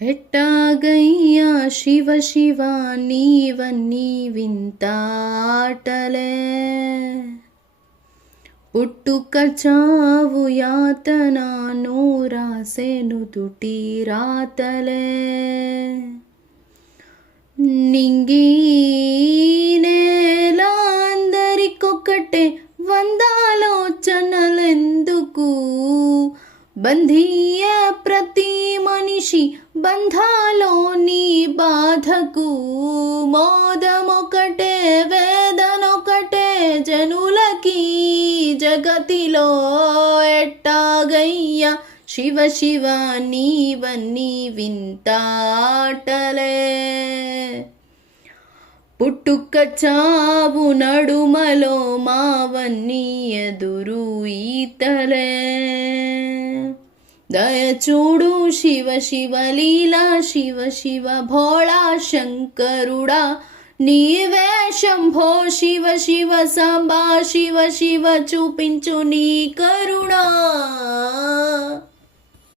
ఎట్టాగయ్యా శివ శివ నీవన్నీ వింతాటలే, పుట్టుక చావు యాతన నూరాసెను తుటి రాతలే, నింగి నేల అందరికొకటే వందాలోచనలెందుకు, బంధీయ ప్రతి మనిషి బంధాలోని బాధకు, మోదమొకటే వేదనొకటే జనులకి జగతిలో, ఎట్టాగయ్యా శివ శివ నీవన్నీ వింతాటలే, పుట్టుక చావు నడుమలో మావన్నీ ఎదురు ఈతలే, దయచూడు శివ శివ లీలా శివ శివ భోళా శంకరుడా, నీవే శంభో శివ శివ సాంబా శివ శివ చూపించు నీ కరుణా.